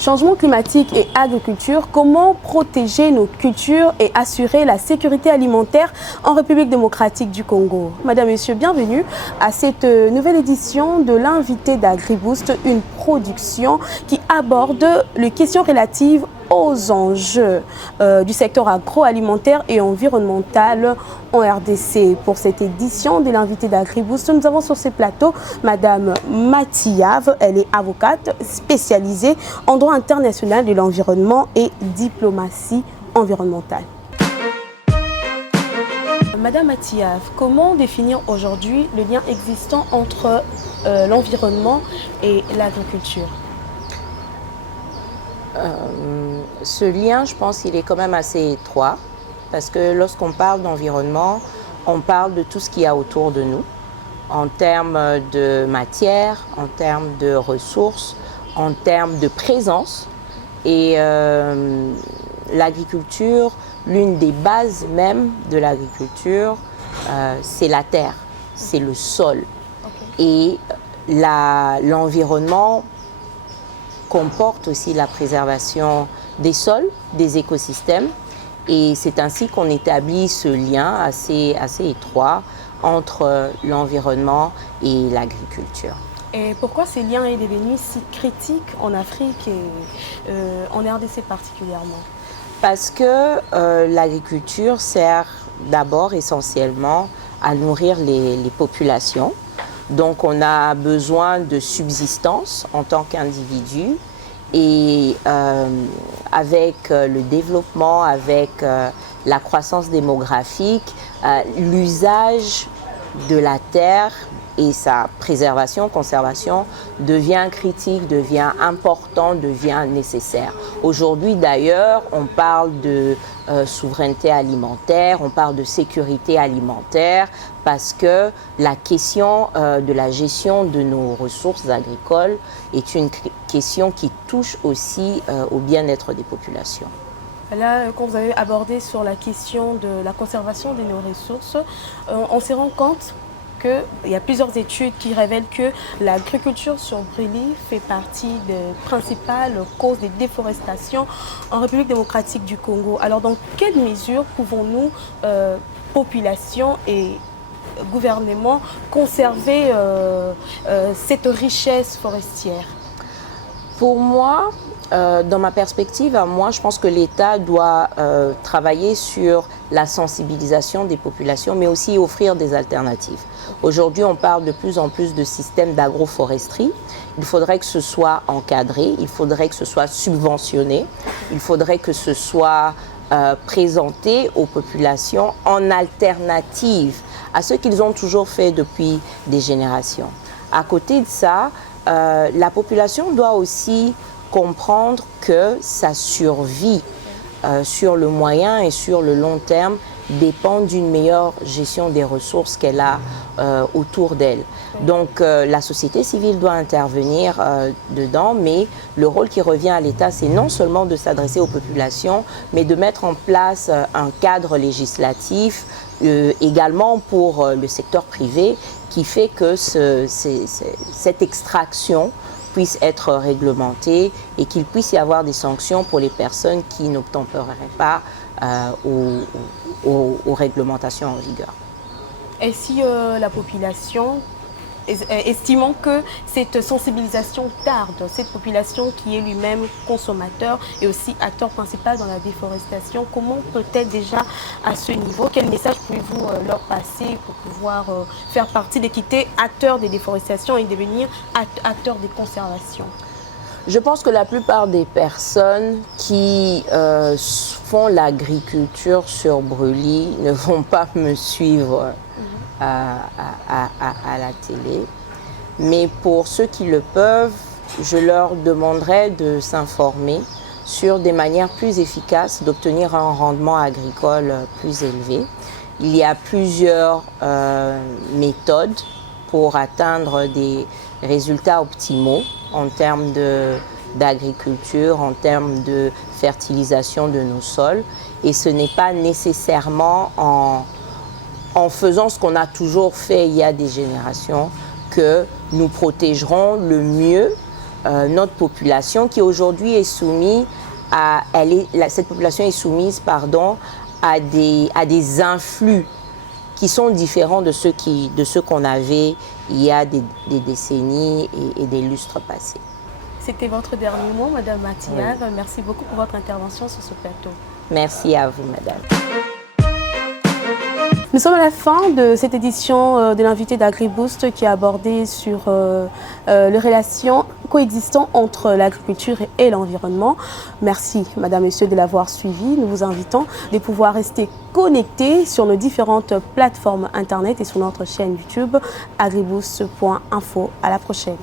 Changement climatique et agriculture, comment protéger nos cultures et assurer la sécurité alimentaire en République démocratique du Congo? Madame, Monsieur, bienvenue à cette nouvelle édition de l'invité d'AgriBoost, une production qui aborde les questions relatives aux enjeux du secteur agroalimentaire et environnemental en RDC. Pour cette édition de l'invité d'AgriBoost, nous avons sur ce plateau Madame Mathiave. Elle est avocate spécialisée en droit international de l'environnement et diplomatie environnementale. Madame Mathiave, comment définir aujourd'hui le lien existant entre l'environnement et l'agriculture? Ce lien, je pense qu'il est quand même assez étroit parce que lorsqu'on parle d'environnement, on parle de tout ce qu'il y a autour de nous en termes de matière, en termes de ressources, en termes de présence. Et l'agriculture, l'une des bases même de l'agriculture, c'est la terre, c'est le sol. Okay. Et l'environnement comporte aussi la préservation des sols, des écosystèmes. Et c'est ainsi qu'on établit ce lien assez étroit entre l'environnement et l'agriculture. Et pourquoi ce lien est devenu si critique en Afrique et en RDC particulièrement? Parce que l'agriculture sert d'abord essentiellement à nourrir les populations. Donc on a besoin de subsistance en tant qu'individu et avec le développement, avec la croissance démographique, l'usage de la terre et sa préservation, conservation devient critique, devient important, devient nécessaire. Aujourd'hui d'ailleurs, on parle de souveraineté alimentaire, on parle de sécurité alimentaire parce que la question de la gestion de nos ressources agricoles est une question qui touche aussi au bien-être des populations. Là, quand vous avez abordé sur la question de la conservation de nos ressources, on se rend compte qu'il y a plusieurs études qui révèlent que l'agriculture sur brûlis fait partie des principales causes de déforestation en République démocratique du Congo. Alors, dans quelles mesures pouvons-nous, population et gouvernement, conserver cette richesse forestière? Pour moi, dans ma perspective, je pense que l'État doit travailler sur la sensibilisation des populations, mais aussi offrir des alternatives. Aujourd'hui, on parle de plus en plus de systèmes d'agroforesterie. Il faudrait que ce soit encadré, il faudrait que ce soit subventionné, il faudrait que ce soit présenté aux populations en alternative à ce qu'ils ont toujours fait depuis des générations. À côté de ça, la population doit aussi comprendre que sa survie sur le moyen et sur le long terme dépend d'une meilleure gestion des ressources qu'elle a autour d'elle. Donc la société civile doit intervenir dedans, mais le rôle qui revient à l'État, c'est non seulement de s'adresser aux populations, mais de mettre en place un cadre législatif également pour le secteur privé qui fait que cette extraction puisse être réglementée et qu'il puisse y avoir des sanctions pour les personnes qui n'obtempéreraient pas aux réglementations en vigueur. Et si la population, estimant que cette sensibilisation tarde, cette population qui est lui-même consommateur et aussi acteur principal dans la déforestation, comment peut-elle déjà à ce niveau, quel message pouvez-vous leur passer pour pouvoir faire partie d'équité, acteur des déforestations et devenir acteur des conservations? Je pense que la plupart des personnes qui font l'agriculture sur brûlis ne vont pas me suivre à la télé. Mais pour ceux qui le peuvent, je leur demanderai de s'informer sur des manières plus efficaces d'obtenir un rendement agricole plus élevé. Il y a plusieurs méthodes pour atteindre des résultats optimaux en termes d'agriculture, en termes de fertilisation de nos sols. Et ce n'est pas nécessairement en faisant ce qu'on a toujours fait il y a des générations que nous protégerons le mieux notre population qui aujourd'hui est soumise cette population est soumise, pardon, à des influx qui sont différents de ceux qu'on avait il y a des décennies et des lustres passés. C'était votre dernier mot, Madame Mathiave. Oui. Merci beaucoup pour votre intervention sur ce plateau. Merci à vous, Madame. Nous sommes à la fin de cette édition de l'invité d'AgriBoost qui a abordé sur les relations coexistantes entre l'agriculture et l'environnement. Merci, Madame, Monsieur, de l'avoir suivi. Nous vous invitons de pouvoir rester connectés sur nos différentes plateformes Internet et sur notre chaîne YouTube agriboost.info. À la prochaine.